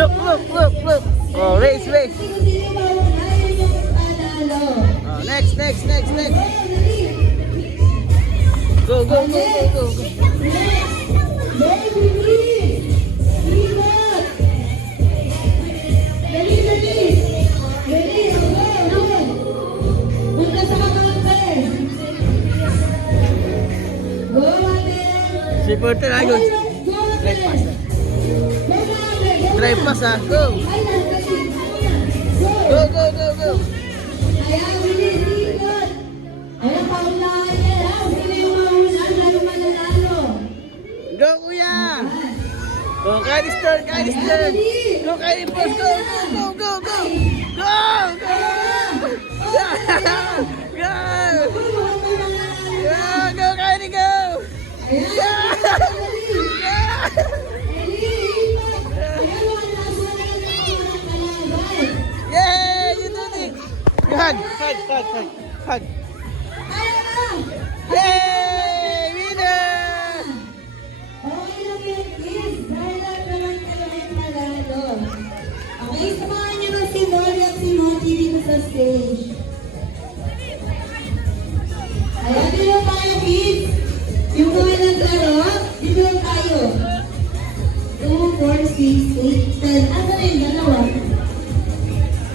Look, look, look, look. Oh, race, race. Oh, next, next, next, next. Go, go, go, go, go, go. Si Porter, ayun. Drive pass. Drive pass, ha. Go. Go, go, go, go. Go, kuya. Go, Kylie's turn, Kylie's turn. Go, Kylie, boss. Go, go, go, go, go. Go, go. Go. Go, go, Kylie, go. Yay, you did it. Hug, hug, hug, hug, hug. Yay, winner. Okay, samahan niyo na si Dolly at si Mochi dito sa stage. Ayan, dito tayo, kids. Yung mga naglaro, dito tayo. 2, 4, 6, 8, 10. Asa na yung dalawa?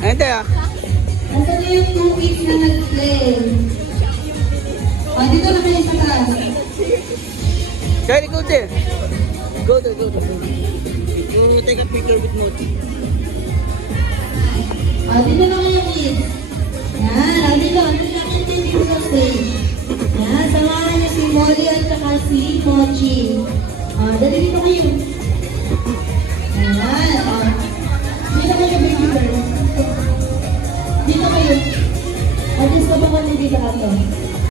Ito, ah. Asa na yung 2 kids na nag-play? Dito na kayo sa taas. Kylie, go there. Go there, go there. Go take a picture with Mochi. Dito na kayo, kids. Yan, dito natin dito sa stage. Yan, samahan niyo si Molly at saka si Mochi. Dali dito kayo.